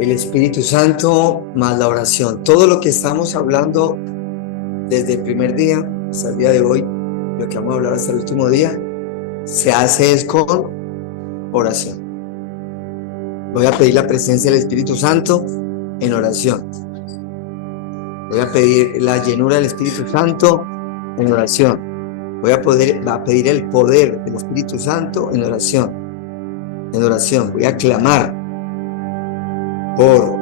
el Espíritu Santo más la oración. Todo lo que estamos hablando desde el primer día hasta el día de hoy, lo que vamos a hablar hasta el último día, se hace es con oración. Voy a pedir la presencia del Espíritu Santo en oración. Voy a pedir la llenura del Espíritu Santo en oración. Voy a pedir el poder del Espíritu Santo en oración. En oración. Voy a clamar por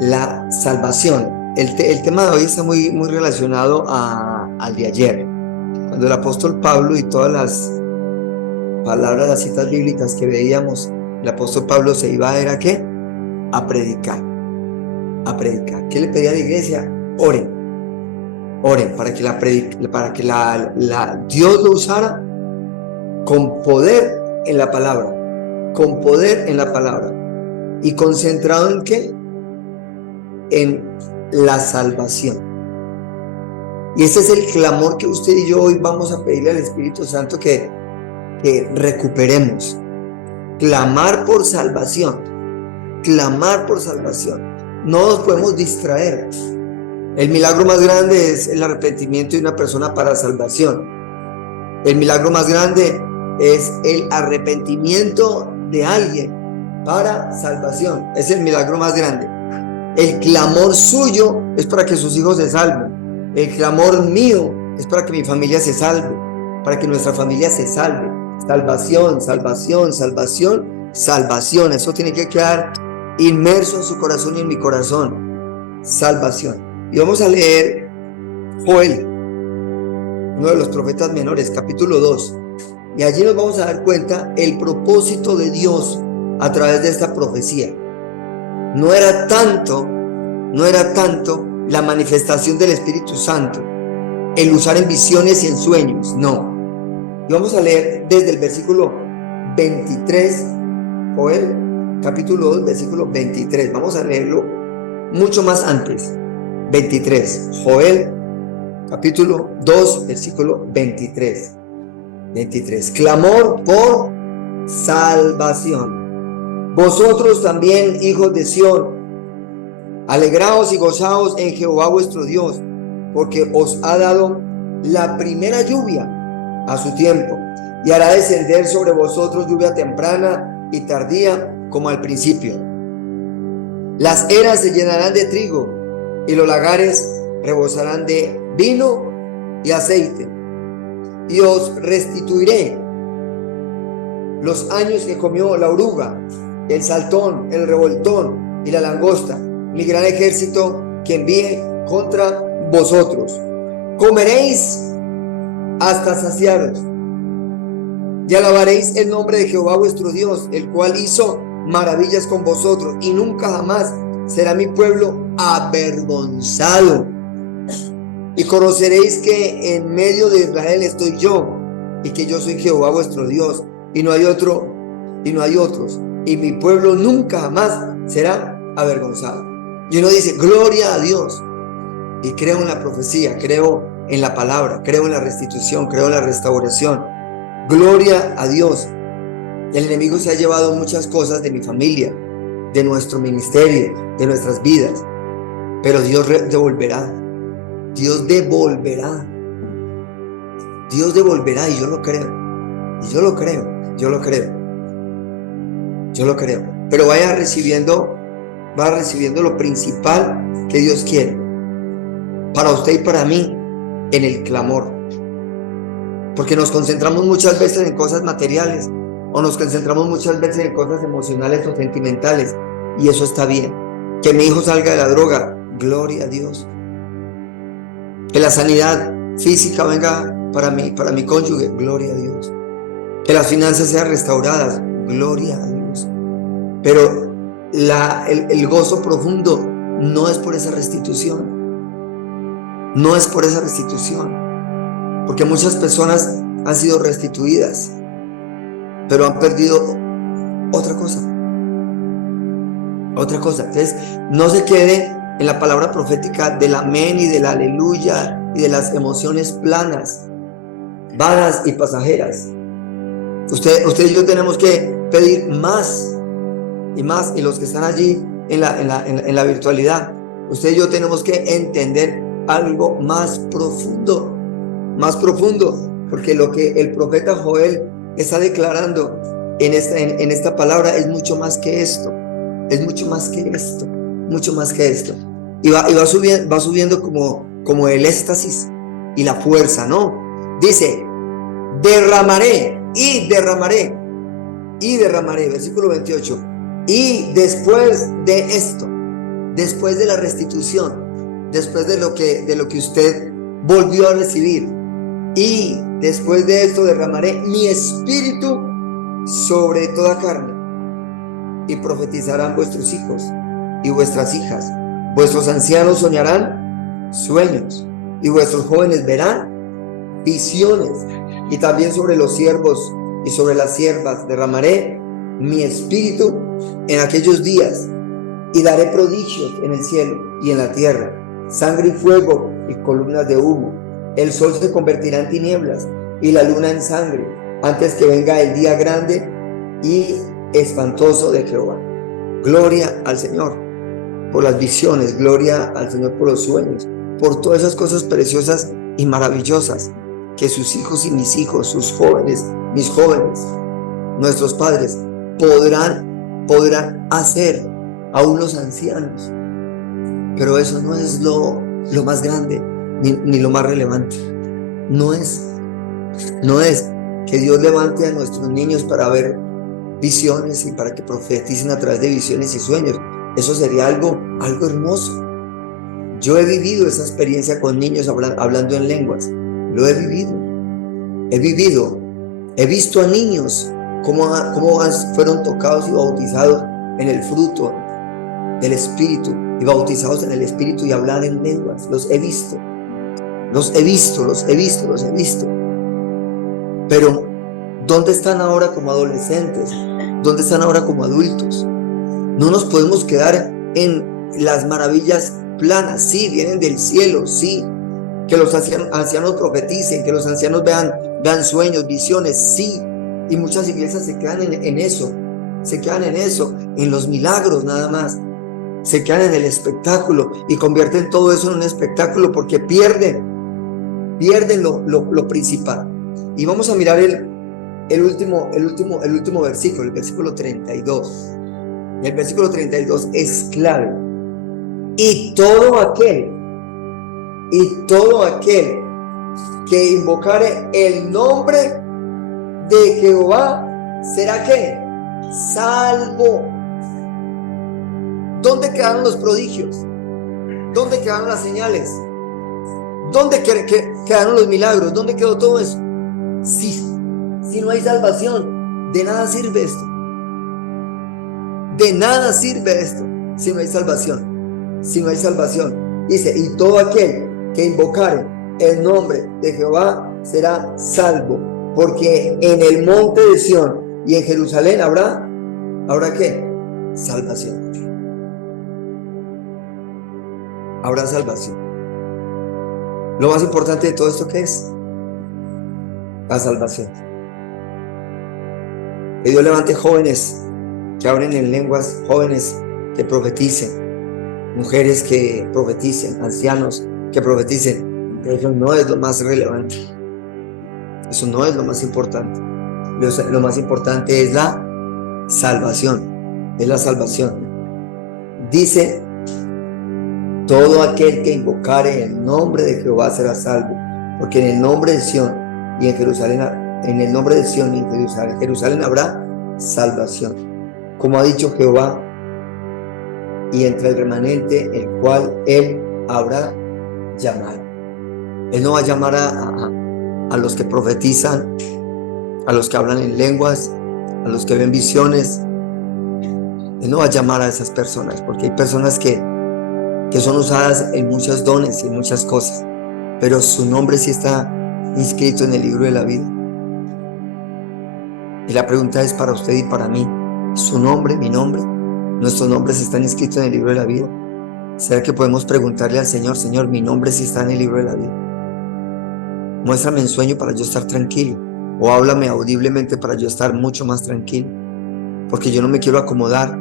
la salvación. El tema de hoy está muy relacionado al de ayer, cuando el apóstol Pablo y todas las palabras, las citas bíblicas que veíamos, el apóstol Pablo se iba ¿a qué? A predicar. ¿Qué le pedía a la iglesia? Oren para que Dios lo usara con poder en la palabra, y concentrado ¿en qué? En la salvación. Y ese es el clamor que usted y yo hoy vamos a pedirle al Espíritu Santo que recuperemos. Clamar por salvación. No nos podemos distraer. El milagro más grande es el arrepentimiento de una persona para salvación. El milagro más grande es el arrepentimiento de alguien para salvación. Es el milagro más grande. El clamor suyo es para que sus hijos se salven. El clamor mío es para que mi familia se salve, para que nuestra familia se salve. Salvación. Eso tiene que quedar inmerso en su corazón y en mi corazón. Salvación. Y vamos a leer Joel, uno de los profetas menores, capítulo 2. Y allí nos vamos a dar cuenta el propósito de Dios a través de esta profecía. No era tanto la manifestación del Espíritu Santo, el usar en visiones y en sueños, no. Y vamos a leer desde el versículo 23, Joel, capítulo 2, versículo 23. Vamos a leerlo mucho más antes. 23, Joel, capítulo 2, versículo 23. Clamor por salvación. Vosotros también, hijos de Sión, alegraos y gozaos en Jehová vuestro Dios, porque os ha dado la primera lluvia a su tiempo, y hará descender sobre vosotros lluvia temprana y tardía como al principio. Las eras se llenarán de trigo, y los lagares rebosarán de vino y aceite, y os restituiré los años que comió la oruga, el saltón, el revoltón y la langosta, mi gran ejército que envíe contra vosotros. Comeréis hasta saciaros, y alabaréis el nombre de Jehová vuestro Dios, el cual hizo maravillas con vosotros, y nunca jamás será mi pueblo avergonzado. Y conoceréis que en medio de Israel estoy yo, y que yo soy Jehová vuestro Dios, y no hay otros, y mi pueblo nunca jamás será avergonzado. Y uno dice, gloria a Dios, y creo en la profecía, creo en la palabra, creo en la restitución, creo en la restauración. Gloria a Dios. El enemigo se ha llevado muchas cosas de mi familia, de nuestro ministerio, de nuestras vidas, pero Dios devolverá, y yo lo creo, pero vaya recibiendo lo principal que Dios quiere para usted y para mí en el clamor, porque nos concentramos muchas veces en cosas materiales, o nos concentramos muchas veces en cosas emocionales o sentimentales, y eso está bien. Que mi hijo salga de la droga, gloria a Dios. Que la sanidad física venga para mi cónyuge, gloria a Dios. Que las finanzas sean restauradas, gloria a Dios. Pero el gozo profundo no es por esa restitución. Porque muchas personas han sido restituidas, pero han perdido otra cosa. Entonces, no se quede en la palabra profética del amén y del aleluya y de las emociones planas, vanas y pasajeras. Usted y yo tenemos que pedir más y más, y los que están allí en la virtualidad. Usted y yo tenemos que entender algo más profundo, porque lo que el profeta Joel está declarando en esta palabra es mucho más que esto, mucho más que esto. Y va subiendo como el éxtasis y la fuerza, ¿no? Dice, derramaré, versículo 28. Y después de esto, después de la restitución, después de lo que usted volvió a recibir, y después de esto derramaré mi espíritu sobre toda carne, y profetizarán vuestros hijos y vuestras hijas, vuestros ancianos soñarán sueños, y vuestros jóvenes verán visiones, y también sobre los siervos y sobre las siervas derramaré mi espíritu en aquellos días, y daré prodigios en el cielo y en la tierra, sangre y fuego y columnas de humo. El sol se convertirá en tinieblas y la luna en sangre, antes que venga el día grande y espantoso de Jehová. Gloria al Señor por las visiones, gloria al Señor por los sueños, por todas esas cosas preciosas y maravillosas que sus hijos y mis hijos, sus jóvenes, mis jóvenes, nuestros padres podrán hacer aún los ancianos. Pero eso no es lo más grande ni lo más relevante. No es que Dios levante a nuestros niños para ver visiones y para que profeticen a través de visiones y sueños. Eso sería algo hermoso. Yo he vivido esa experiencia con niños hablando en lenguas. Lo he vivido. He visto a niños cómo fueron tocados y bautizados en el fruto del Espíritu, y bautizados en el Espíritu y hablar en lenguas. Los he visto. Pero ¿dónde están ahora como adolescentes? ¿Dónde están ahora como adultos? No nos podemos quedar en las maravillas planas. Sí, vienen del cielo, sí. Que los ancianos profeticen, que los ancianos vean sueños, visiones, sí. Y muchas iglesias se quedan en eso, en los milagros nada más. Se quedan en el espectáculo y convierten todo eso en un espectáculo, porque pierden lo principal. Y vamos a mirar el último versículo, el versículo 32. El versículo 32 es clave. Y todo aquel que invocare el nombre de Jehová será ¿qué? Salvo. ¿Dónde quedaron los prodigios? ¿Dónde quedaron las señales? ¿Dónde quedaron los milagros? ¿Dónde quedó todo eso? Si no hay salvación, de nada sirve esto. De nada sirve esto si no hay salvación. Dice, y todo aquel que invocare el nombre de Jehová será salvo, porque en el monte de Sión y en Jerusalén ¿habrá qué? Salvación. Habrá salvación. Lo más importante de todo esto, ¿qué es? La salvación. Que Dios levante jóvenes que hablen en lenguas, jóvenes que profeticen, mujeres que profeticen, ancianos que profeticen. Eso no es lo más relevante. Eso no es lo más importante. Lo más importante es la salvación. Dice, todo aquel que invocare el nombre de Jehová será salvo, porque en el nombre de Sión y en Jerusalén habrá salvación, como ha dicho Jehová, y entre el remanente el cual él habrá llamado. Él no va a llamar a los que profetizan, a los que hablan en lenguas, a los que ven visiones. Él no va a llamar a esas personas, porque hay personas que son usadas en muchos dones y en muchas cosas, pero su nombre sí está inscrito en el libro de la vida. Y la pregunta es para usted y para mí: su nombre, mi nombre, nuestros nombres están inscritos en el libro de la vida. ¿Será que podemos preguntarle al Señor: Señor, mi nombre sí está en el libro de la vida? Muéstrame en sueño para yo estar tranquilo, o háblame audiblemente para yo estar mucho más tranquilo, porque yo no me quiero acomodar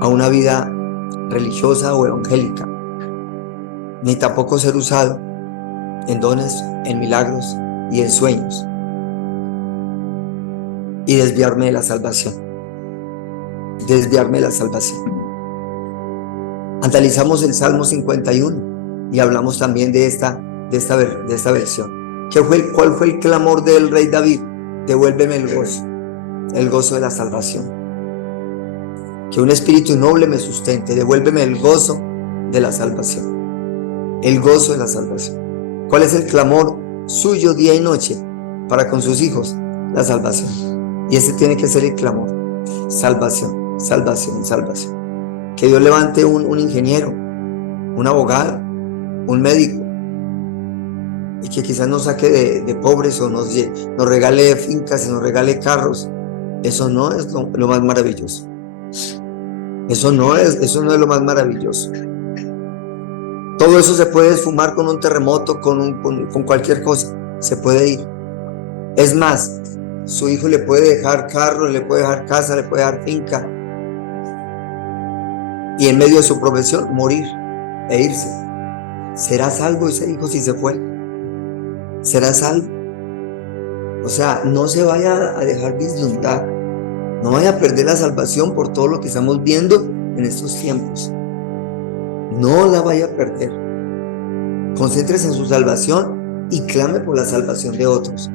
a una vida religiosa o evangélica, ni tampoco ser usado en dones, en milagros y en sueños y desviarme de la salvación. Desviarme de la salvación. Analizamos el Salmo 51 y hablamos también de esta versión. ¿Cuál fue el clamor del rey David? Devuélveme el gozo de la salvación. Que un espíritu noble me sustente, devuélveme el gozo de la salvación. El gozo de la salvación. ¿Cuál es el clamor suyo día y noche para con sus hijos? La salvación. Y ese tiene que ser el clamor. Salvación, salvación, salvación. Que Dios levante un ingeniero, un abogado, un médico, y que quizás nos saque de pobres o nos regale fincas y nos regale carros. Eso no es lo más maravilloso. Eso no es lo más maravilloso. Todo eso se puede esfumar con un terremoto, con cualquier cosa. Se puede ir. Es más, su hijo le puede dejar carro, le puede dejar casa, le puede dejar finca, y en medio de su profesión morir e irse. ¿Será salvo ese hijo si se fue? ¿Será salvo? O sea, no se vaya a dejar vislumbrar, no vaya a perder la salvación por todo lo que estamos viendo en estos tiempos. No la vaya a perder. Concéntrese en su salvación y clame por la salvación de otros.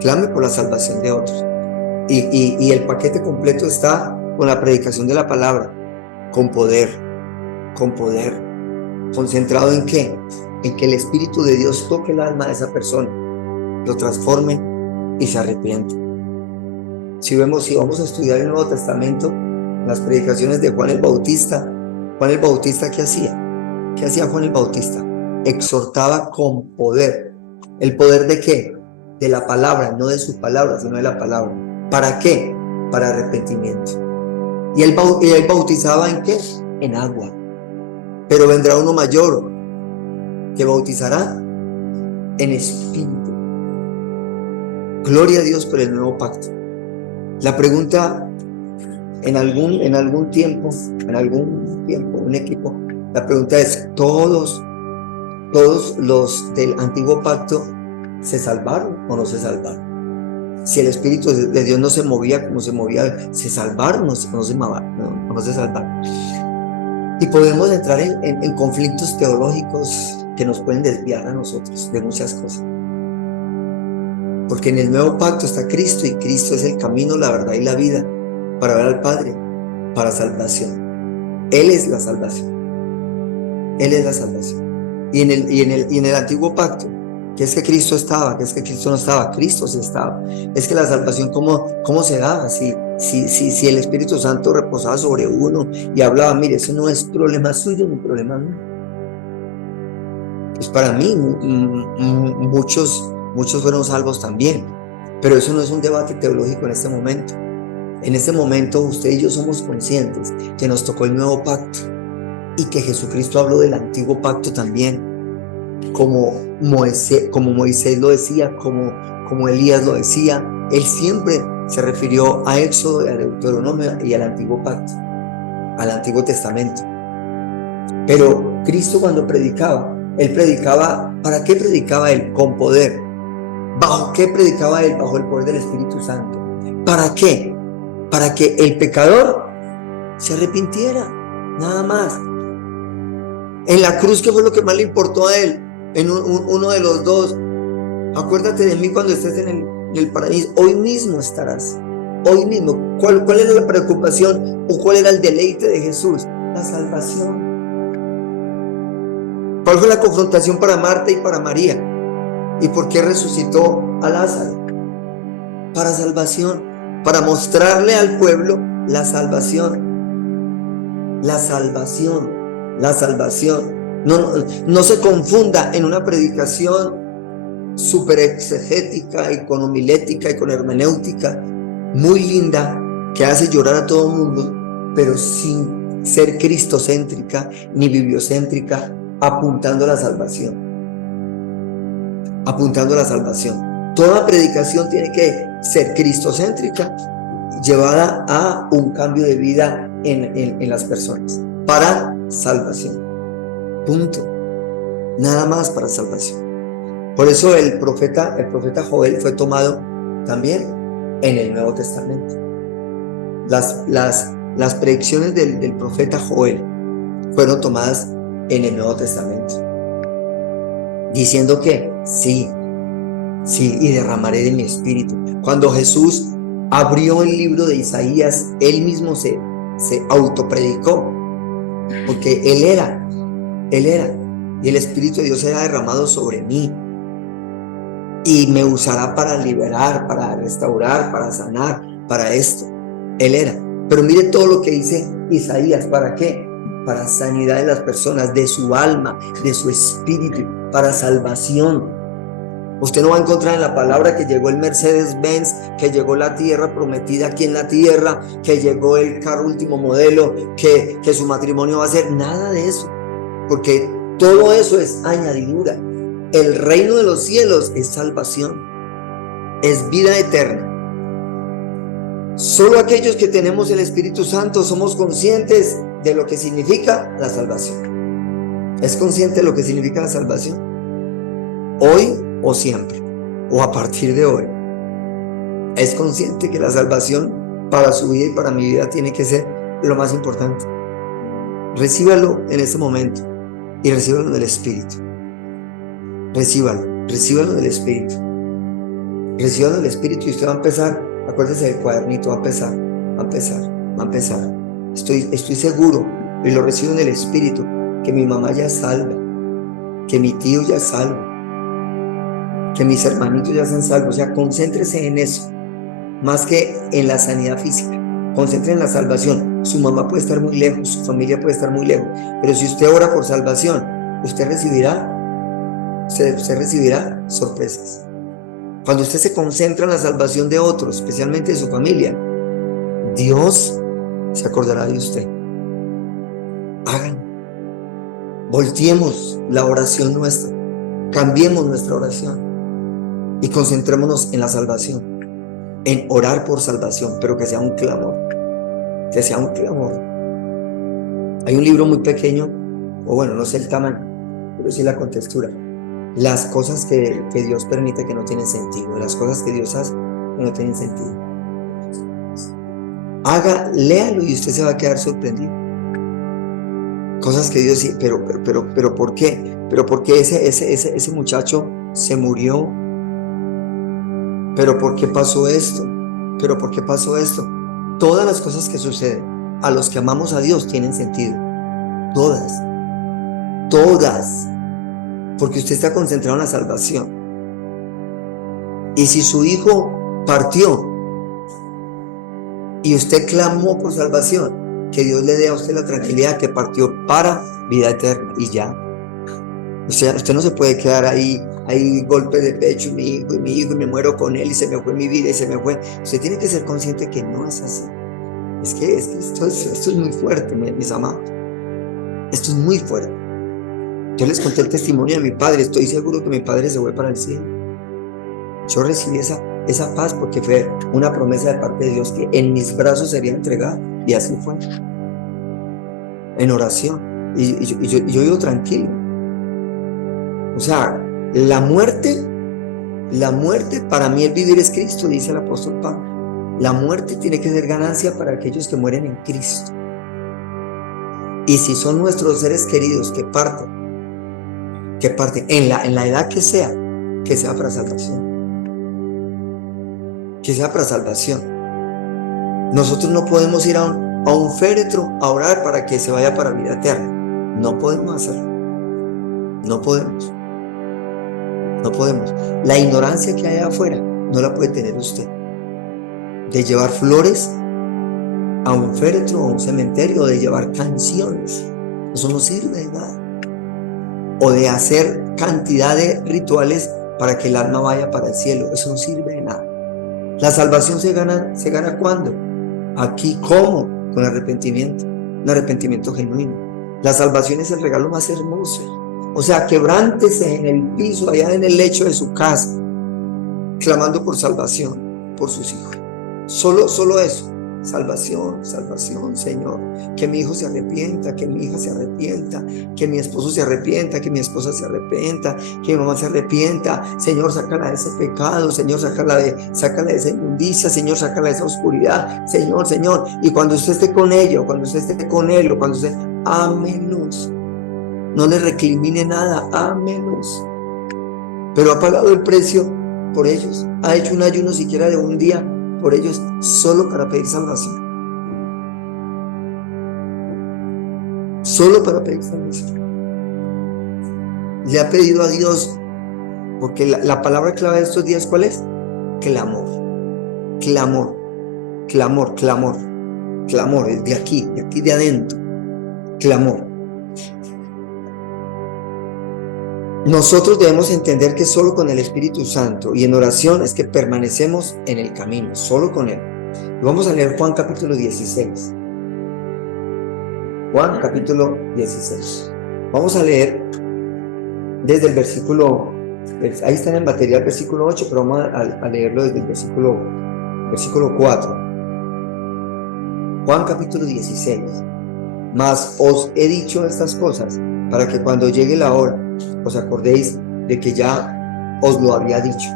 Clame por la salvación de otros. Y el paquete completo está con la predicación de la palabra, con poder, concentrado ¿en qué? En que el Espíritu de Dios toque el alma de esa persona, lo transforme y se arrepiente. Si vamos a estudiar el Nuevo Testamento, las predicaciones de Juan el Bautista, ¿qué hacía? ¿Qué hacía Juan el Bautista? Exhortaba con poder. ¿El poder de qué? De la palabra, no de su palabra, sino de la palabra. ¿Para qué? Para arrepentimiento. ¿Y él bautizaba en qué? En agua. Pero vendrá uno mayor que bautizará en espíritu. Gloria a Dios por el nuevo pacto. La pregunta en algún tiempo, un equipo, la pregunta es: ¿todos los del antiguo pacto se salvaron o no se salvaron? Si el Espíritu de Dios no se movía como se movía, ¿se salvaron o no se salvaron? Y podemos entrar en conflictos teológicos que nos pueden desviar a nosotros de muchas cosas. Porque en el nuevo pacto está Cristo, y Cristo es el camino, la verdad y la vida para ver al Padre, para salvación. Él es la salvación. Él es la salvación. Y en el antiguo pacto, ¿qué es que Cristo estaba? ¿Qué es que Cristo no estaba? Cristo sí estaba. Es que la salvación, ¿cómo se daba? Si el Espíritu Santo reposaba sobre uno y hablaba, mire, eso no es problema suyo ni problema mío. Pues para mí, muchos fueron salvos también, pero eso no es un debate teológico en este momento. En este momento usted y yo somos conscientes que nos tocó el nuevo pacto y que Jesucristo habló del antiguo pacto también, como Moisés lo decía, como Elías lo decía. Él siempre se refirió a Éxodo y a Deuteronomio y al antiguo pacto, al Antiguo Testamento. Pero Cristo, cuando predicaba, él predicaba, ¿para qué predicaba él? Con poder. ¿Bajo qué predicaba él? Bajo el poder del Espíritu Santo. ¿Para qué? Para que el pecador se arrepintiera, nada más. En la cruz, ¿qué fue lo que más le importó a él? En uno de los dos: acuérdate de mí cuando estés en el paraíso. Hoy mismo estarás. Hoy mismo. ¿Cuál era la preocupación o cuál era el deleite de Jesús? La salvación. ¿Cuál fue la confrontación para Marta y para María? ¿Y por qué resucitó a Lázaro? Para salvación, para mostrarle al pueblo la salvación. La salvación, la salvación. No se confunda en una predicación súper exegética y con homilética y con hermenéutica muy linda que hace llorar a todo el mundo, pero sin ser cristocéntrica ni bibliocéntrica, apuntando a la salvación. Apuntando a la salvación. Toda predicación tiene que ser cristocéntrica, llevada a un cambio de vida en las personas para salvación. Punto. Nada más para salvación. Por eso el profeta Joel fue tomado también en el Nuevo Testamento. Las predicciones del profeta Joel fueron tomadas en el Nuevo Testamento, diciendo que sí, y derramaré de mi espíritu. Cuando Jesús abrió el libro de Isaías, él mismo se autopredicó, porque él era, y el Espíritu de Dios será derramado sobre mí, y me usará para liberar, para restaurar, para sanar, para esto. Él era. Pero mire todo lo que dice Isaías. ¿Para qué? Para sanidad de las personas, de su alma, de su espíritu, para salvación. Usted no va a encontrar en la palabra que llegó el Mercedes-Benz, que llegó la tierra prometida aquí en la tierra, que llegó el carro último modelo, que su matrimonio va a ser. Nada de eso, porque todo eso es añadidura. El reino de los cielos es salvación, es vida eterna. Solo aquellos que tenemos el Espíritu Santo somos conscientes de lo que significa la salvación. ¿Es consciente de lo que significa la salvación? Hoy o siempre, o a partir de hoy. ¿Es consciente que la salvación para su vida y para mi vida tiene que ser lo más importante? Recíbalo en este momento y recíbalo del Espíritu. Recíbalo del Espíritu. Recíbalo del Espíritu y usted va a empezar. Acuérdese del cuadernito, va a empezar. Estoy seguro, y lo recibo en el Espíritu, que mi mamá ya es salva, que mi tío ya es salvo, que mis hermanitos ya sean salvos. O sea, concéntrese en eso, más que en la sanidad física. Concéntrese en la salvación. Su mamá puede estar muy lejos, su familia puede estar muy lejos, pero si usted ora por salvación, usted recibirá sorpresas. Cuando usted se concentra en la salvación de otros, especialmente de su familia, Dios se acordará de usted. Hagan, volteemos la oración nuestra, cambiemos nuestra oración y concentrémonos en la salvación, en orar por salvación, pero que sea un clamor, Hay un libro muy pequeño, o bueno, no sé el tamaño, pero sí la contextura. Las cosas que Dios permite que no tienen sentido, las cosas que Dios hace que no tienen sentido. Léalo y usted se va a quedar sorprendido. Cosas que Dios sí, pero ¿por qué? Pero ¿por qué ese muchacho se murió? ¿Pero por qué pasó esto? Todas las cosas que suceden a los que amamos a Dios tienen sentido. Todas. Porque usted está concentrado en la salvación. Y si su hijo partió y usted clamó por salvación, que Dios le dé a usted la tranquilidad que partió para vida eterna y ya. O sea, usted no se puede quedar ahí golpe de pecho, mi hijo, y me muero con él y se me fue mi vida y se me fue. Usted tiene que ser consciente que no es así. Es que esto es muy fuerte, mis amados. Esto es muy fuerte. Yo les conté el testimonio de mi padre. Estoy seguro que mi padre se fue para el cielo. Yo recibí esa paz porque fue una promesa de parte de Dios que en mis brazos sería entregada. Y así fue. En oración. Y yo vivo tranquilo. O sea, la muerte para mí el vivir es Cristo, dice el apóstol Pablo. La muerte tiene que ser ganancia para aquellos que mueren en Cristo. Y si son nuestros seres queridos que parten en la edad que sea para salvación. Que sea para salvación. Nosotros no podemos ir a un féretro a orar para que se vaya para vida eterna. No podemos hacerlo. No podemos. La ignorancia que hay afuera no la puede tener usted. De llevar flores a un féretro o a un cementerio, o de llevar canciones. Eso no sirve de nada. O de hacer cantidad de rituales para que el alma vaya para el cielo. Eso no sirve de nada. La salvación se gana ¿cuándo? Aquí, ¿cómo? Con arrepentimiento. Un arrepentimiento genuino. La salvación es el regalo más hermoso. O sea, quebrántese en el piso, allá en el lecho de su casa, clamando por salvación, por sus hijos. Solo eso. Salvación, salvación, Señor. Que mi hijo se arrepienta, que mi hija se arrepienta, que mi esposo se arrepienta, que mi esposa se arrepienta, que mi mamá se arrepienta. Señor, sácala de ese pecado, Señor, sácala de esa inmundicia, Señor, sácala de esa oscuridad, Señor, Señor. Y cuando usted esté con ellos, cuando usted esté con él, o cuando usted, ámelos. No le recrimine nada, ámelos. Pero ha pagado el precio por ellos. Ha hecho un ayuno siquiera de un día por ellos, solo para pedir salvación. Solo para pedir salvación. Le ha pedido a Dios, porque la palabra clave de estos días, ¿cuál es? Clamor. Clamor. Clamor, clamor. Clamor, es de aquí de adentro. Clamor. Nosotros debemos entender que solo con el Espíritu Santo y en oración es que permanecemos en el camino, solo con Él. Y vamos a leer Juan capítulo 16. Juan capítulo 16. Vamos a leer desde el versículo, ahí está en el material versículo 8, pero vamos a leerlo desde el versículo 4. Juan capítulo 16. Mas os he dicho estas cosas para que cuando llegue la hora os acordéis de que ya os lo había dicho.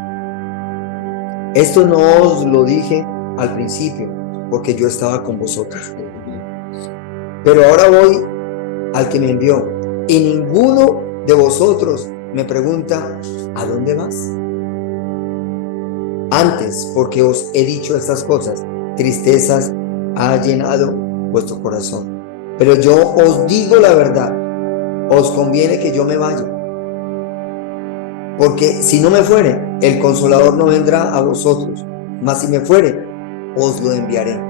Esto no os lo dije al principio, porque yo estaba con vosotros. Pero ahora voy al que me envió, y ninguno de vosotros me pregunta, ¿a dónde vas? Antes, porque os he dicho estas cosas, tristezas ha llenado vuestro corazón. Pero yo os digo la verdad, os conviene que yo me vaya. Porque si no me fuere, el Consolador no vendrá a vosotros, mas si me fuere, os lo enviaré.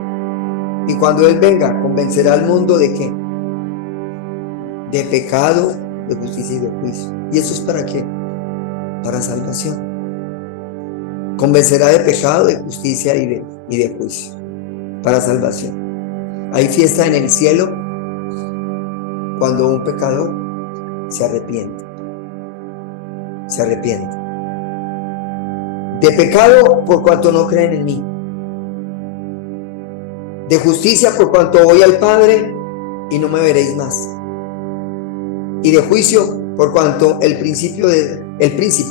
Y cuando Él venga, convencerá al mundo ¿de qué? De pecado, de justicia y de juicio. ¿Y eso es para qué? Para salvación. Convencerá de pecado, de justicia y de juicio. Para salvación. Hay fiesta en el cielo cuando un pecador se arrepiente. Se arrepiente. De pecado por cuanto no creen en mí. De justicia por cuanto voy al Padre y no me veréis más. Y de juicio por cuanto el príncipe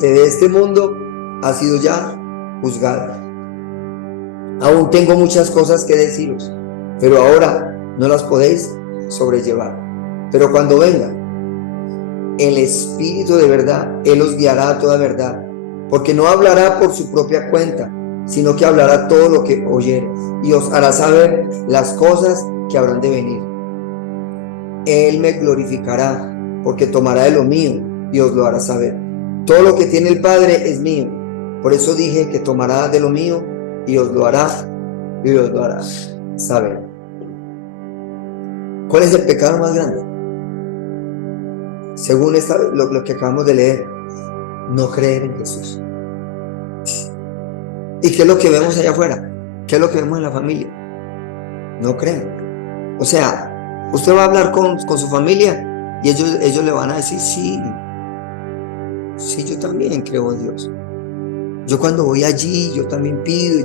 de este mundo ha sido ya juzgado. Aún tengo muchas cosas que deciros, pero ahora no las podéis sobrellevar. Pero cuando venga el Espíritu de verdad, Él os guiará a toda verdad, porque no hablará por su propia cuenta, sino que hablará todo lo que oyere, y os hará saber las cosas que habrán de venir. Él me glorificará, porque tomará de lo mío y os lo hará saber. Todo lo que tiene el Padre es mío, por eso dije que tomará de lo mío y os lo hará saber. ¿Cuál es el pecado más grande? Según lo que acabamos de leer, no creer en Jesús. ¿Y qué es lo que vemos allá afuera? ¿Qué es lo que vemos en la familia? No creen. O sea, usted va a hablar con su familia y ellos le van a decir, sí, yo también creo en Dios. Yo cuando voy allí, yo también pido,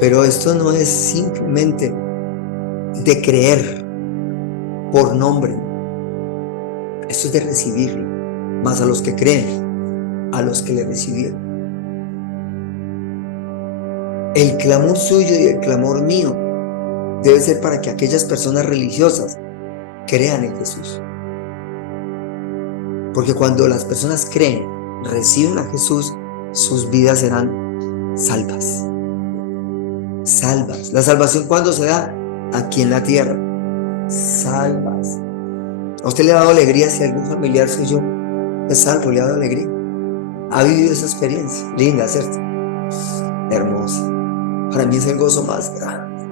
pero esto no es simplemente de creer por nombre. Esto es de recibirle, más a los que creen, a los que le recibieron. El clamor suyo y el clamor mío debe ser para que aquellas personas religiosas crean en Jesús. Porque cuando las personas creen, reciben a Jesús, sus vidas serán salvas. Salvas. La salvación, ¿cuándo se da? Aquí en la tierra. Salvas. ¿A usted le ha dado alegría si algún familiar suyo es salvo? ¿Le ha dado alegría? ¿Ha vivido esa experiencia? Linda, ¿cierto? Hermosa. Para mí es el gozo más grande.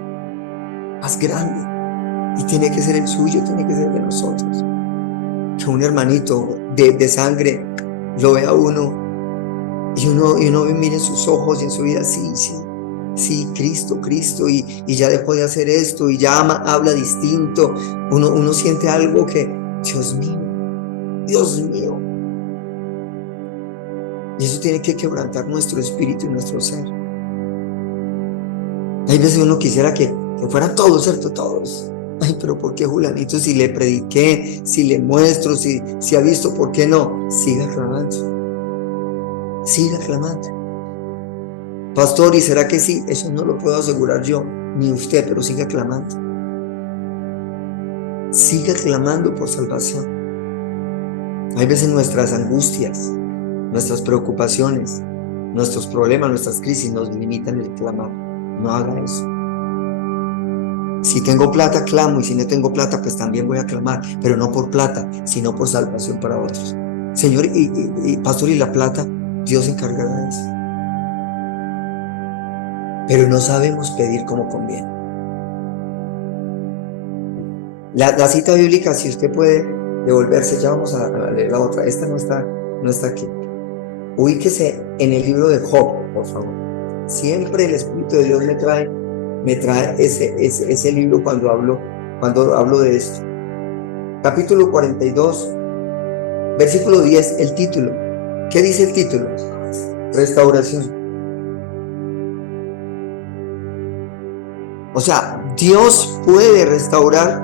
Más grande. Y tiene que ser el suyo, tiene que ser el de nosotros. Que un hermanito de sangre lo vea a uno y uno mire en sus ojos y en su vida, sí, Cristo, y ya dejó de hacer esto, y ya habla distinto. Uno siente algo que, Dios mío. Y eso tiene que quebrantar nuestro espíritu y nuestro ser. Hay veces uno quisiera que Que fueran todos, ¿cierto? Todos. Ay, pero ¿por qué Julanito? Si le prediqué, si le muestro, si ha visto, ¿por qué no? Siga clamando. Siga clamando. Pastor, ¿y será que sí? Eso no lo puedo asegurar yo, ni usted, pero siga clamando. Siga clamando por salvación. Hay veces nuestras angustias, nuestras preocupaciones, nuestros problemas, nuestras crisis nos limitan el clamar. No haga eso. Si tengo plata, clamo, y si no tengo plata, pues también voy a clamar, pero no por plata, sino por salvación para otros. Señor, y pastor, y la plata, Dios se encargará de eso. Pero no sabemos pedir como conviene. La cita bíblica, si usted puede devolverse, ya vamos a leer la otra. Esta no está aquí. Ubíquese en el libro de Job, por favor. Siempre el Espíritu de Dios me trae ese libro cuando hablo de esto. Capítulo 42, versículo 10, el título. ¿Qué dice el título? Restauración. O sea, Dios puede restaurar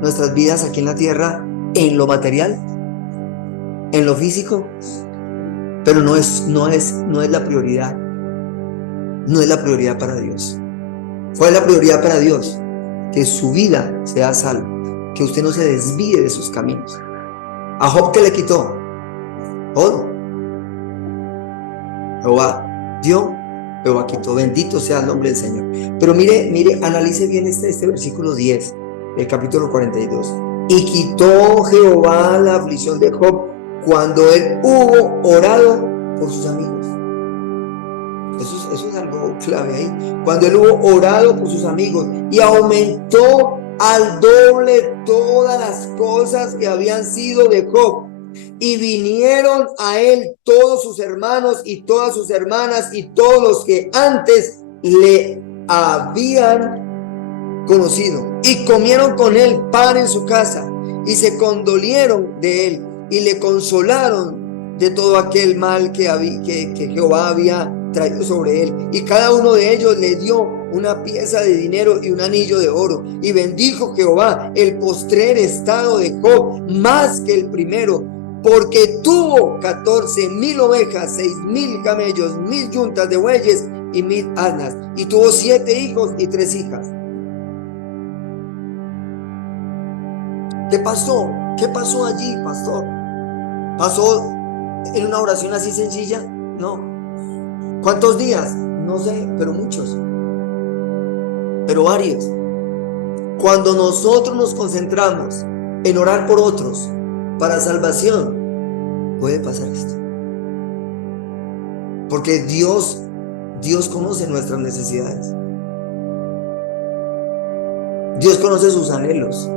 nuestras vidas aquí en la tierra en lo material, en lo físico, pero no es la prioridad. No es la prioridad para Dios. ¿Cuál es la prioridad para Dios? Que su vida sea salva, que usted no se desvíe de sus caminos. A Job, ¿qué le quitó? Todo. Jehová dio, Jehová quitó. Bendito sea el nombre del Señor. Pero mire, analice bien este versículo 10 del capítulo 42. Y quitó Jehová la aflicción de Job cuando él hubo orado por sus amigos. Eso es algo clave ahí. Cuando él hubo orado por sus amigos y aumentó al doble todas las cosas que habían sido de Job. Y vinieron a él todos sus hermanos y todas sus hermanas y todos los que antes le habían conocido. Y comieron con él pan en su casa y se condolieron de él y le consolaron de todo aquel mal que Jehová había traído sobre él. Y cada uno de ellos le dio una pieza de dinero y un anillo de oro. Y bendijo Jehová el postrer estado de Job más que el primero, porque tuvo 14,000 ovejas, 6,000 camellos, 1,000 yuntas de bueyes y 1,000 asnas. Y tuvo 7 hijos y 3 hijas. ¿Qué pasó? ¿Qué pasó allí, pastor? ¿Pasó en una oración así sencilla? No. ¿Cuántos días? No sé, pero muchos. Pero varios. Cuando nosotros nos concentramos en orar por otros para salvación, puede pasar esto. Porque Dios conoce nuestras necesidades. Dios conoce sus anhelos.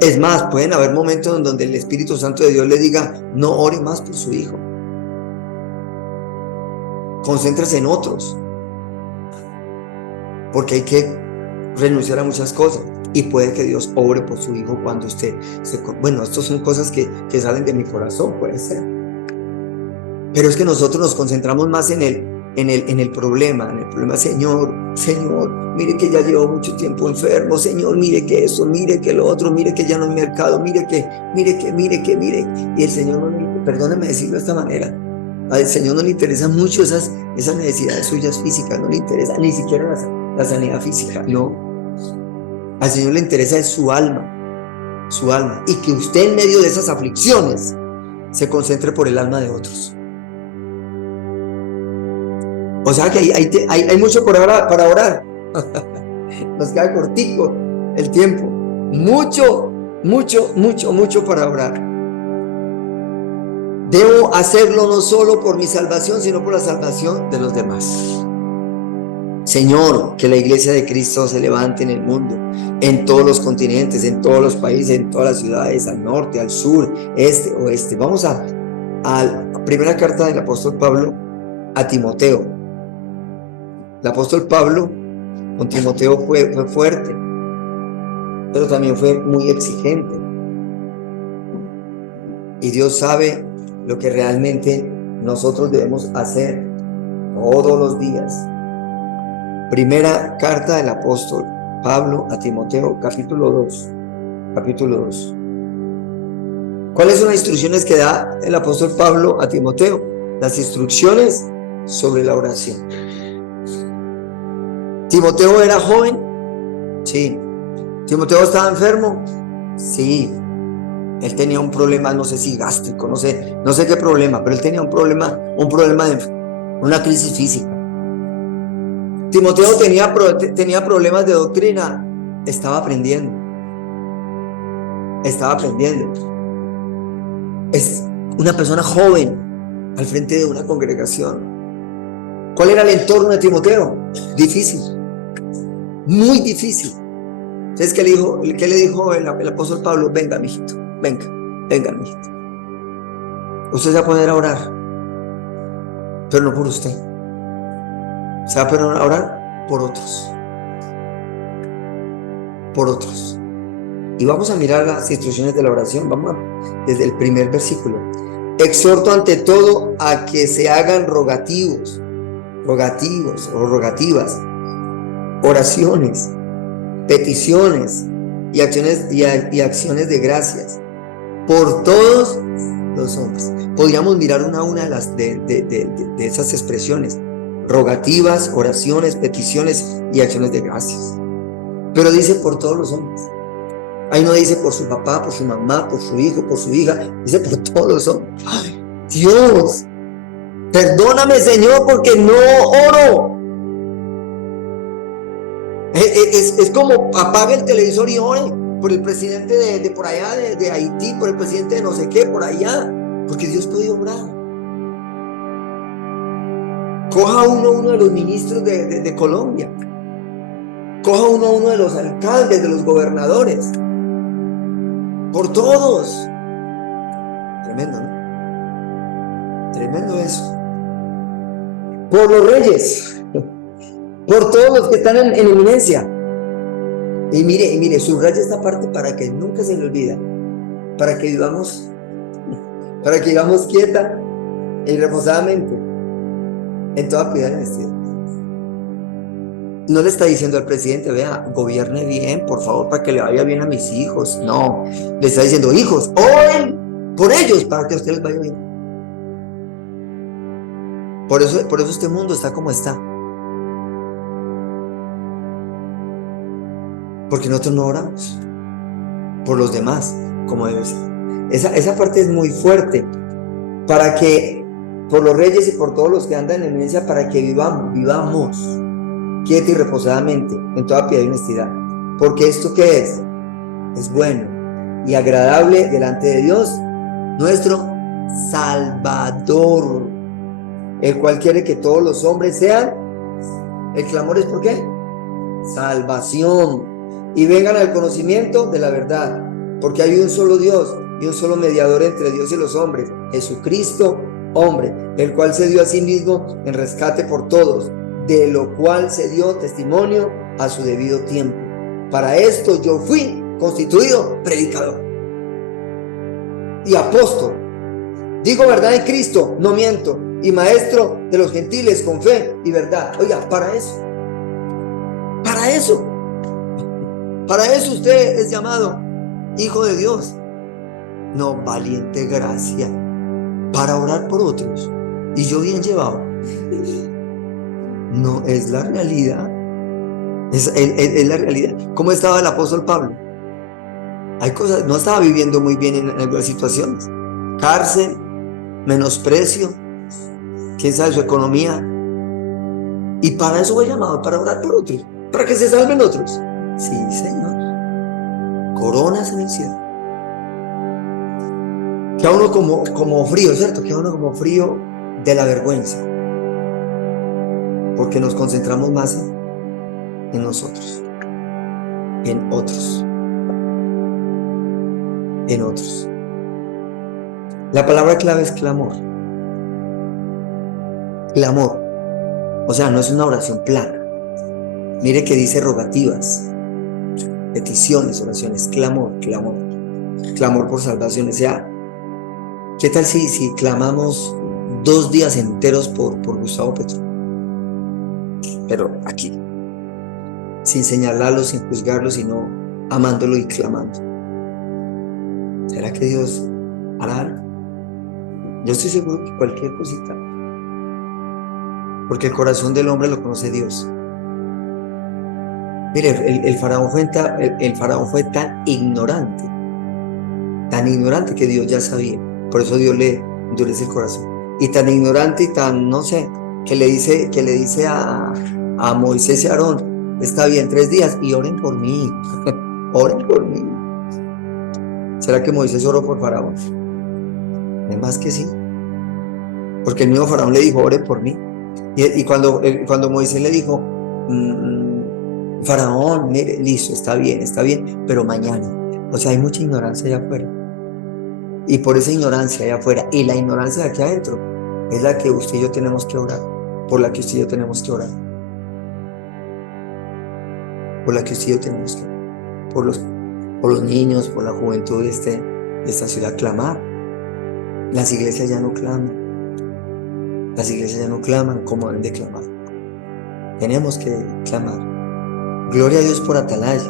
Es más, pueden haber momentos en donde el Espíritu Santo de Dios le diga: no ore más por su hijo. Concéntrese en otros. Porque hay que renunciar a muchas cosas. Y puede que Dios obre por su hijo cuando usted bueno, estas son cosas que salen de mi corazón, puede ser. Pero es que nosotros nos concentramos más en el problema, Señor, mire que ya llevo mucho tiempo enfermo, Señor, mire que eso, mire que lo otro, mire que ya no hay mercado, mire que. Y el Señor, perdóneme decirlo de esta manera, al Señor no le interesa mucho esas necesidades suyas físicas, no le interesa ni siquiera la sanidad física, no. Al Señor le interesa es su alma, y que usted en medio de esas aflicciones se concentre por el alma de otros. O sea que hay mucho para orar. Nos queda cortico el tiempo. Mucho para orar. Debo hacerlo no solo por mi salvación, sino por la salvación de los demás. Señor, que la iglesia de Cristo se levante en el mundo, en todos los continentes, en todos los países, en todas las ciudades, al norte, al sur, este, oeste. Vamos a la primera carta del apóstol Pablo a Timoteo. El apóstol Pablo con Timoteo fue fuerte, pero también fue muy exigente. Y Dios sabe lo que realmente nosotros debemos hacer todos los días. Primera carta del apóstol Pablo a Timoteo, capítulo 2. Capítulo 2. ¿Cuáles son las instrucciones que da el apóstol Pablo a Timoteo? Las instrucciones sobre la oración. ¿Timoteo era joven? Sí. ¿Timoteo estaba enfermo? Sí. Él tenía un problema, no sé si gástrico, no sé qué problema, pero él tenía un problema de una crisis física. Timoteo tenía problemas de doctrina, estaba aprendiendo. Es una persona joven al frente de una congregación. ¿Cuál era el entorno de Timoteo? Difícil, muy difícil. Entonces, ¿qué le dijo el apóstol Pablo? Venga, mijito, venga, mijito. Usted se va a poner a orar, pero no por usted. Se va a poner a orar por otros. Y vamos a mirar las instrucciones de la oración. Desde el primer versículo. Exhorto ante todo a que se hagan rogativos o rogativas, oraciones, peticiones y acciones de gracias por todos los hombres. Podríamos mirar una a una de esas expresiones: rogativas, oraciones, peticiones y acciones de gracias. Pero dice por todos los hombres. Ahí no dice por su papá, por su mamá, por su hijo, por su hija, dice por todos los hombres. ¡Ay, Dios! Perdóname, Señor, porque no oro. Es como apague el televisor y ore por el presidente de por allá, de Haití, por el presidente de no sé qué, por allá, porque Dios puede obrar. Coja uno de los ministros de Colombia, coja uno de los alcaldes, de los gobernadores, por todos. Tremendo, ¿no? Tremendo eso. Por los reyes, por todos los que están en eminencia. Y mire, subraya esta parte para que nunca se le olvida, para que vivamos quieta y reposadamente en toda piedad y honestidad. No le está diciendo al presidente, vea, gobierne bien, por favor, para que le vaya bien a mis hijos. No, le está diciendo, hijos, oren por ellos para que a ustedes les vaya bien. Por eso este mundo está como está. Porque nosotros no oramos por los demás como debe ser. Esa parte es muy fuerte. Para que, por los reyes y por todos los que andan en eminencia, para que vivamos quieta y reposadamente en toda piedad y honestidad. Porque esto ¿qué es? Es bueno y agradable delante de Dios, nuestro Salvador, el cual quiere que todos los hombres sean. El clamor es ¿por qué? Salvación. Y vengan al conocimiento de la verdad, porque hay un solo Dios y un solo mediador entre Dios y los hombres, Jesucristo, hombre, el cual se dio a sí mismo en rescate por todos, de lo cual se dio testimonio a su debido tiempo. Para esto yo fui constituido predicador y apóstol. Digo verdad en Cristo, no miento, y maestro de los gentiles con fe y verdad. Oiga, para eso usted es llamado hijo de Dios. No, valiente gracia para orar por otros. Y yo bien llevado. No, es la realidad. Es la realidad. ¿Cómo estaba el apóstol Pablo? Hay cosas, no estaba viviendo muy bien en algunas situaciones. Cárcel, menosprecio, quién sabe su economía. Y para eso fue llamado, para orar por otros, para que se salven otros. Sí, Señor. Coronas en el cielo. Queda uno como frío, ¿cierto? Queda uno como frío de la vergüenza. Porque nos concentramos más en nosotros, en otros. La palabra clave es clamor. Clamor. O sea, no es una oración plana. Mire que dice rogativas, peticiones, oraciones, clamor por salvación. O sea, ¿qué tal si clamamos 2 días enteros por Gustavo Petro? Pero aquí, sin señalarlo, sin juzgarlo, sino amándolo y clamando. ¿Será que Dios hará algo? Yo estoy seguro que cualquier cosita, porque el corazón del hombre lo conoce Dios. Mire, el faraón fue tan ignorante que Dios ya sabía. Por eso Dios le endurece el corazón. Y tan ignorante y tan, no sé, que le dice a Moisés y Aarón: está bien, 3 días y oren por mí. Oren por mí. ¿Será que Moisés oró por faraón? Es más que sí. Porque el mismo faraón le dijo: oren por mí. Y cuando Moisés le dijo: faraón, mire, listo, está bien, pero mañana. O sea, hay mucha ignorancia allá afuera. Y por esa ignorancia allá afuera y la ignorancia de aquí adentro es la que usted y yo tenemos que orar. Por la que usted y yo tenemos que orar. Por la que usted y yo tenemos que orar. Por los niños, por la juventud de esta ciudad, clamar. Las iglesias ya no claman. Las iglesias ya no claman como deben de clamar. Tenemos que clamar. Gloria a Dios por Atalayas.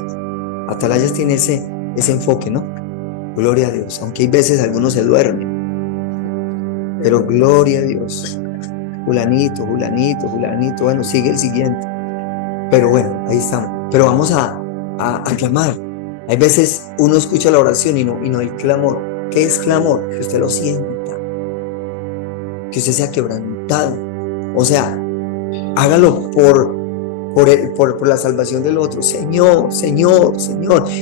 Atalayas tiene ese enfoque, ¿no? Gloria a Dios. Aunque hay veces algunos se duermen. Pero gloria a Dios. Fulanito. Bueno, sigue el siguiente. Pero bueno, ahí estamos. Pero vamos a clamar. Hay veces uno escucha la oración y no hay clamor. ¿Qué es clamor? Que usted lo sienta. Que usted sea quebrantado. O sea, hágalo por la salvación del otro. Señor.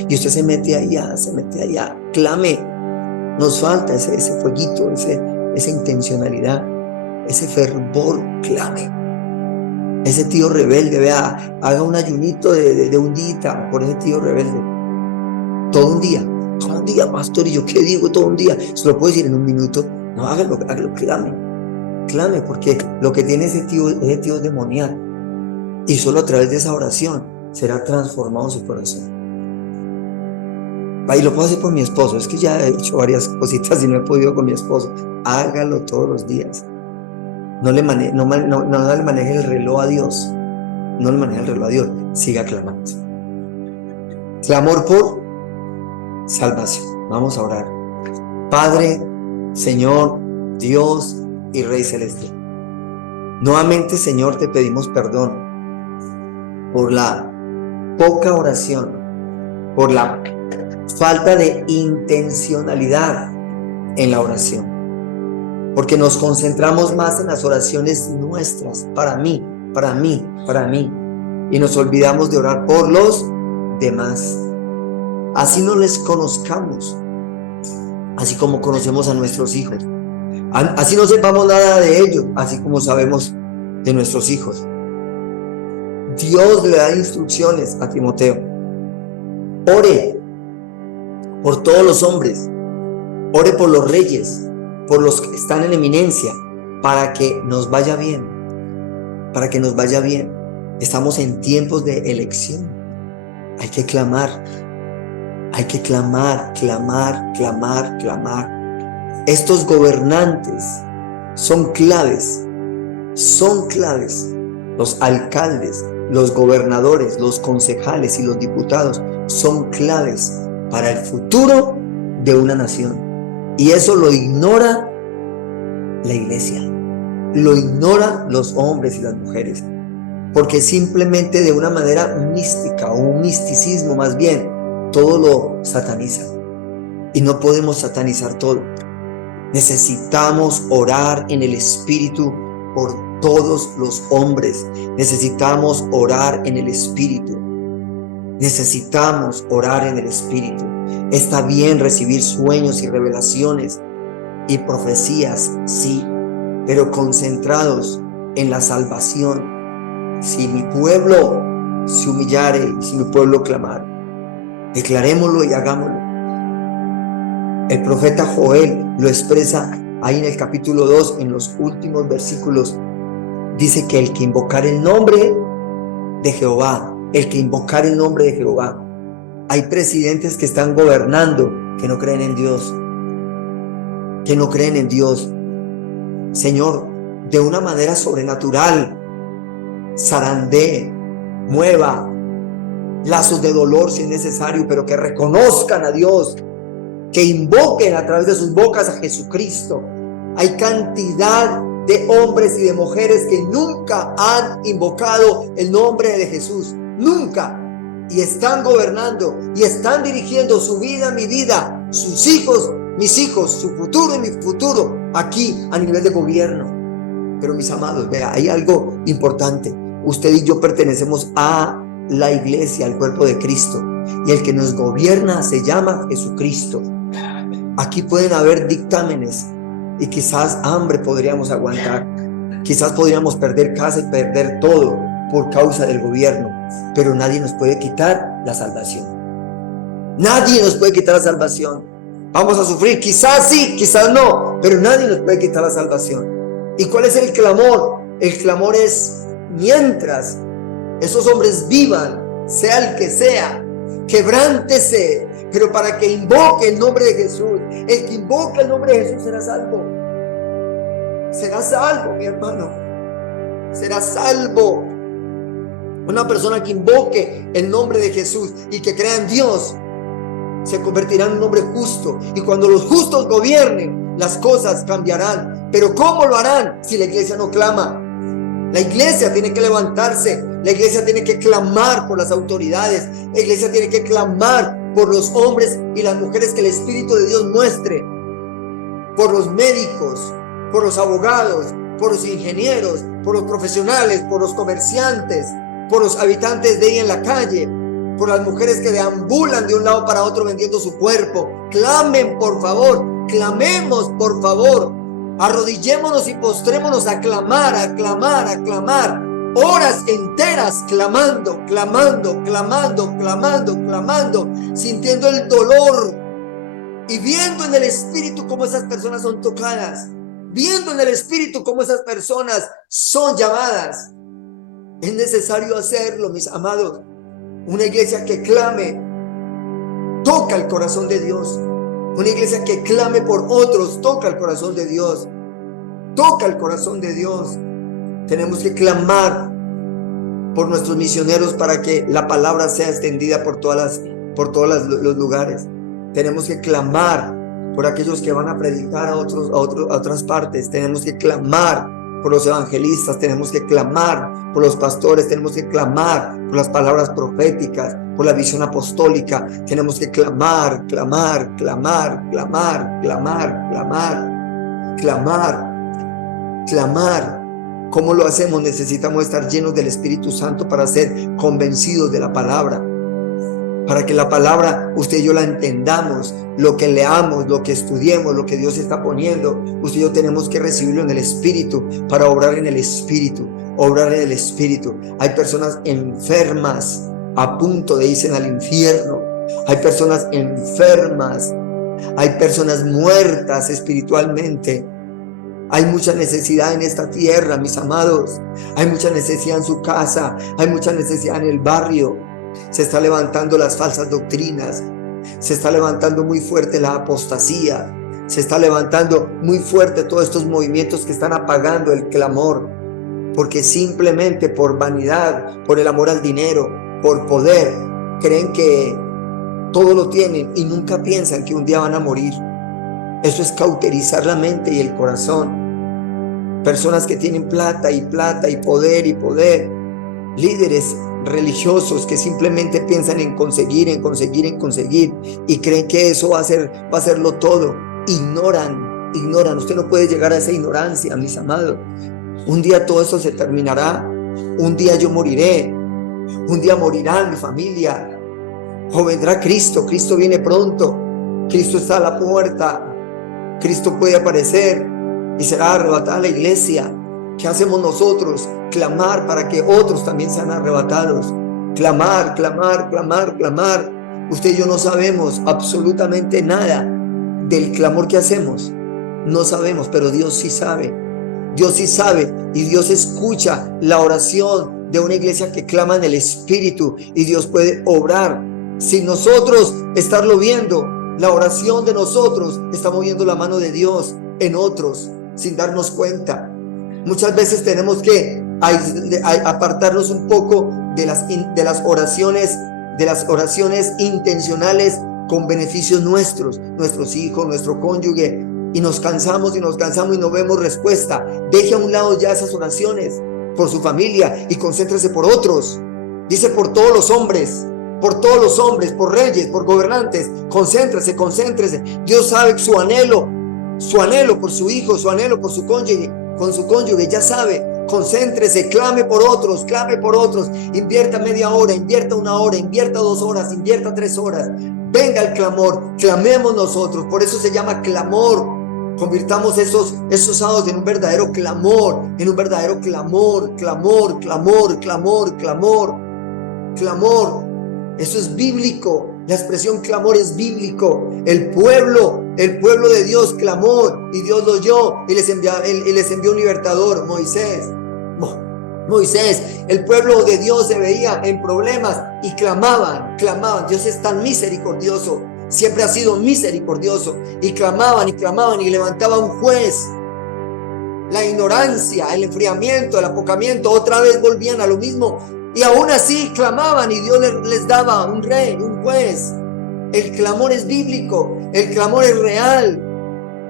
Y usted se mete allá. Clame. Nos falta ese fueguito, esa intencionalidad, ese fervor. Clame. Ese tío rebelde, vea, haga un ayunito de un día por ese tío rebelde. Todo un día, pastor. ¿Y yo qué digo todo un día? Se lo puedo decir en un minuto. No, hágalo, clame, porque lo que tiene ese tío es demoníaco. Y solo a través de esa oración será transformado su corazón. Y lo puedo hacer por mi esposo. Es que ya he hecho varias cositas y no he podido con mi esposo. Hágalo todos los días. No le maneje el reloj a Dios. Siga clamando. Clamor por salvación. Vamos a orar. Padre, Señor, Dios y Rey Celestial. Nuevamente, Señor, te pedimos perdón por la poca oración, por la falta de intencionalidad en la oración, porque nos concentramos más en las oraciones nuestras, para mí, y nos olvidamos de orar por los demás. Así no les conozcamos, así como conocemos a nuestros hijos, así no sepamos nada de ellos, así como sabemos de nuestros hijos. Dios le da instrucciones a Timoteo: ore por todos los hombres, ore por los reyes, por los que están en eminencia, para que nos vaya bien, Estamos en tiempos de elección. Hay que clamar. Estos gobernantes son claves. Los alcaldes, los gobernadores, los concejales y los diputados son claves para el futuro de una nación. Y eso lo ignora la iglesia, lo ignoran los hombres y las mujeres, porque simplemente de una manera mística, o un misticismo más bien, todo lo satanizan. Y no podemos satanizar todo. Necesitamos orar en el Espíritu por todos los hombres. Necesitamos orar en el Espíritu. Está bien recibir sueños y revelaciones y profecías, sí, pero concentrados en la salvación. Si mi pueblo se humillare, si mi pueblo clamare, declarémoslo y hagámoslo. El profeta Joel lo expresa ahí en el capítulo 2, en los últimos versículos. Dice que el que invocar el nombre de Jehová, hay presidentes que están gobernando que no creen en Dios, Señor, de una manera sobrenatural, zarandee, mueva lazos de dolor si es necesario, pero que reconozcan a Dios, que invoquen a través de sus bocas a Jesucristo. Hay cantidad de hombres y de mujeres que nunca han invocado el nombre de Jesús, nunca, y están gobernando y están dirigiendo su vida, mi vida, sus hijos, mis hijos, su futuro y mi futuro aquí a nivel de gobierno. Pero mis amados, vea, hay algo importante. Usted y yo pertenecemos a la iglesia, al cuerpo de Cristo, y el que nos gobierna se llama Jesucristo. Aquí pueden haber dictámenes y quizás hambre podríamos aguantar, quizás podríamos perder casa y perder todo por causa del gobierno, pero nadie nos puede quitar la salvación. Nadie nos puede quitar la salvación. Vamos a sufrir, quizás sí, quizás no, pero nadie nos puede quitar la salvación. ¿Y cuál es el clamor? El clamor es: mientras esos hombres vivan, sea el que sea, quebrántese, pero para que invoque el nombre de Jesús. El que invoque el nombre de Jesús será salvo. Será salvo, mi hermano. Será salvo. Una persona que invoque el nombre de Jesús y que crea en Dios se convertirá en un hombre justo. Y cuando los justos gobiernen, las cosas cambiarán. Pero ¿cómo lo harán si la iglesia no clama? La iglesia tiene que levantarse. La iglesia tiene que clamar por las autoridades. La iglesia tiene que clamar por los hombres y las mujeres que el Espíritu de Dios muestre. Por los médicos, por los abogados, por los ingenieros, por los profesionales, por los comerciantes, por los habitantes de ahí en la calle, por las mujeres que deambulan de un lado para otro vendiendo su cuerpo. Clamen, por favor, clamemos, por favor. Arrodillémonos y postrémonos a clamar, a clamar, a clamar. Horas enteras clamando, clamando, clamando, clamando, clamando, sintiendo el dolor y viendo en el Espíritu cómo esas personas son tocadas, viendo en el Espíritu cómo esas personas son llamadas. Es necesario hacerlo, mis amados. Una iglesia que clame toca el corazón de Dios. Una iglesia que clame por otros toca el corazón de Dios. Toca el corazón de Dios. Tenemos que clamar por nuestros misioneros para que la palabra sea extendida por todos los lugares. Tenemos que clamar por aquellos que van a predicar a otras partes. Tenemos que clamar por los evangelistas, tenemos que clamar por los pastores, tenemos que clamar por las palabras proféticas, por la visión apostólica. Tenemos que clamar, clamar, clamar, clamar, clamar, clamar, clamar, clamar. ¿Cómo lo hacemos? Necesitamos estar llenos del Espíritu Santo para ser convencidos de la palabra. Para que la palabra usted y yo la entendamos, lo que leamos, lo que estudiemos, lo que Dios está poniendo, usted y yo tenemos que recibirlo en el Espíritu para obrar en el Espíritu, obrar en el Espíritu. Hay personas enfermas a punto de irse al infierno. Hay personas enfermas, hay personas muertas espiritualmente. Hay mucha necesidad en esta tierra, mis amados. Hay mucha necesidad en su casa, hay mucha necesidad en el barrio. Se está levantando las falsas doctrinas, se está levantando muy fuerte la apostasía, se está levantando muy fuerte todos estos movimientos que están apagando el clamor, porque simplemente por vanidad, por el amor al dinero, por poder, creen que todo lo tienen y nunca piensan que un día van a morir. Eso es cauterizar la mente y el corazón. Personas que tienen plata y poder y poder, líderes religiosos que simplemente piensan en conseguir y creen que eso va a hacerlo todo. Ignoran. Usted no puede llegar a esa ignorancia, mis amados. Un día todo eso se terminará. Un día yo moriré. Un día morirá mi familia. O vendrá Cristo. Cristo viene pronto. Cristo está a la puerta. Cristo puede aparecer y será arrebatada la iglesia. ¿Qué hacemos nosotros? Clamar para que otros también sean arrebatados. Clamar, clamar, clamar, clamar. Usted y yo no sabemos absolutamente nada del clamor que hacemos. No sabemos, pero Dios sí sabe. Dios sí sabe y Dios escucha la oración de una iglesia que clama en el Espíritu y Dios puede obrar. Sin nosotros estarlo viendo, la oración de nosotros está moviendo la mano de Dios en otros sin darnos cuenta. Muchas veces tenemos que apartarnos un poco de las oraciones de las oraciones intencionales con beneficios nuestros, nuestros hijos, nuestro cónyuge, y nos cansamos y no vemos respuesta. Deje a un lado ya esas oraciones por su familia y concéntrese por otros. Dice por todos los hombres, por reyes, por gobernantes. Concéntrese. Dios sabe su anhelo por su hijo, su anhelo por su cónyuge, ya sabe. Concéntrese, clame por otros, invierta media hora, invierta una hora, invierta 2 horas, invierta 3 horas. Venga el clamor, clamemos nosotros, por eso se llama clamor. Convirtamos esos sábados en un verdadero clamor, clamor. Eso es bíblico. La expresión clamor es bíblico. El pueblo de Dios clamó y Dios lo oyó y les envió un libertador, Moisés. El pueblo de Dios se veía en problemas y clamaban. Dios es tan misericordioso, siempre ha sido misericordioso, y clamaban y levantaba un juez. La ignorancia, el enfriamiento, el apocamiento, otra vez volvían a lo mismo. Y aún así clamaban y Dios les daba un rey, un juez. El clamor es bíblico, el clamor es real.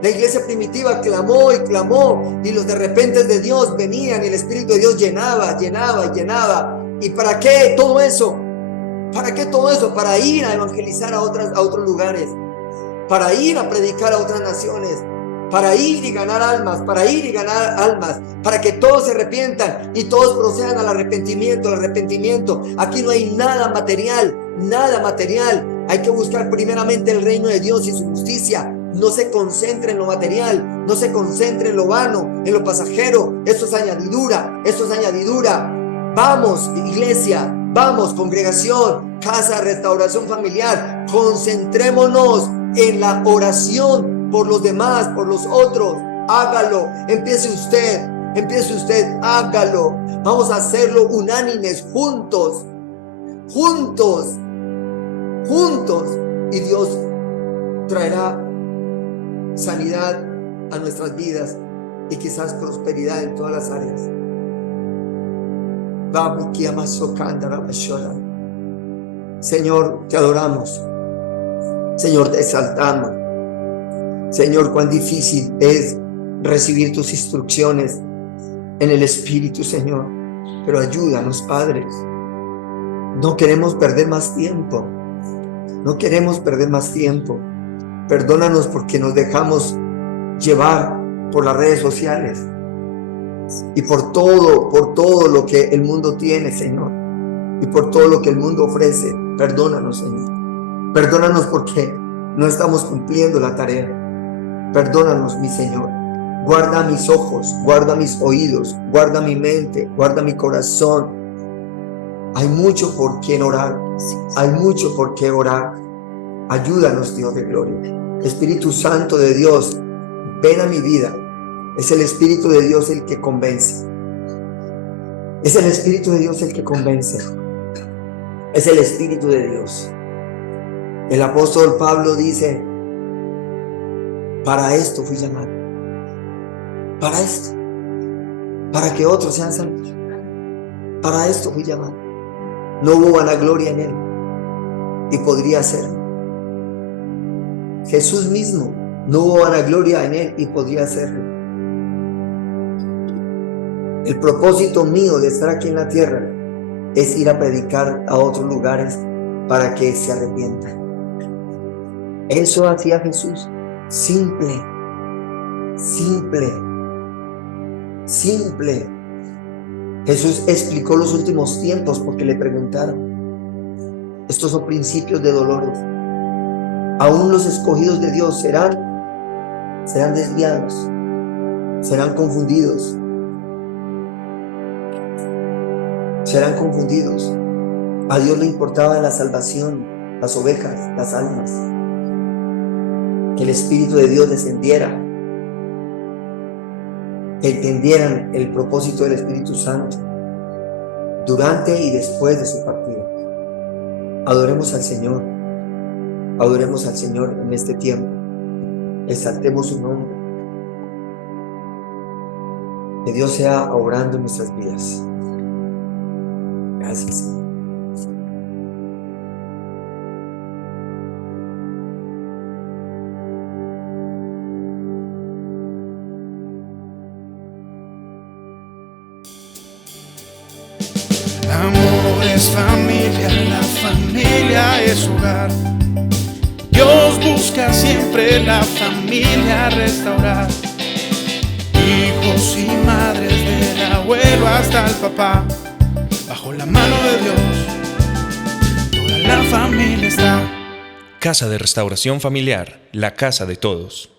La iglesia primitiva clamó y los de repente de Dios venían y el Espíritu de Dios llenaba. ¿Y para qué todo eso? Para ir a evangelizar a otros lugares, para ir a predicar a otras naciones, para ir y ganar almas, para que todos se arrepientan y todos procedan al arrepentimiento. Aquí no hay nada material. Hay que buscar primeramente el reino de Dios y su justicia. No se concentre en lo material, no se concentre en lo vano, en lo pasajero. Eso es añadidura. Vamos, iglesia, vamos, congregación, casa, restauración familiar. Concentrémonos en la oración por los demás, por los otros. Hágalo, empiece usted, hágalo. Vamos a hacerlo unánimes, juntos, y Dios traerá sanidad a nuestras vidas y quizás prosperidad en todas las áreas. Señor, te adoramos. Señor, te exaltamos. Señor, cuán difícil es recibir tus instrucciones en el Espíritu, Señor. Pero ayúdanos, Padre. No queremos perder más tiempo. Perdónanos porque nos dejamos llevar por las redes sociales y por todo lo que el mundo tiene, Señor, y por todo lo que el mundo ofrece. Perdónanos, Señor. Perdónanos porque no estamos cumpliendo la tarea. Perdónanos, mi Señor. Guarda mis ojos, guarda mis oídos, guarda mi mente, guarda mi corazón. Hay mucho por qué orar. Ayúdanos, Dios de gloria. Espíritu Santo de Dios, ven a mi vida. Es el Espíritu de Dios el que convence. Es el Espíritu de Dios el que convence. Es el Espíritu de Dios. El apóstol Pablo dice: para esto fui llamado. Para esto. Para que otros sean salvos. Para esto fui llamado. No hubo vanagloria en él. Y podría serlo. Jesús mismo, no hubo vanagloria en él y podría hacerlo. El propósito mío de estar aquí en la tierra es ir a predicar a otros lugares para que se arrepientan. Eso hacía Jesús. Simple. Jesús explicó los últimos tiempos porque le preguntaron. Estos son principios de dolores. Aún los escogidos de Dios serán desviados, serán confundidos. A Dios le importaba la salvación, las ovejas, las almas. Que el Espíritu de Dios descendiera, que entendieran el propósito del Espíritu Santo durante y después de su partida. Adoremos al Señor en este tiempo. Exaltemos su nombre. Que Dios sea obrando en nuestras vidas. Gracias, Señor. es familia, la familia es hogar. Dios busca siempre la familia restaurar. Hijos y madres, del abuelo hasta el papá, bajo la mano de Dios, toda la familia está. Casa de Restauración Familiar, la casa de todos.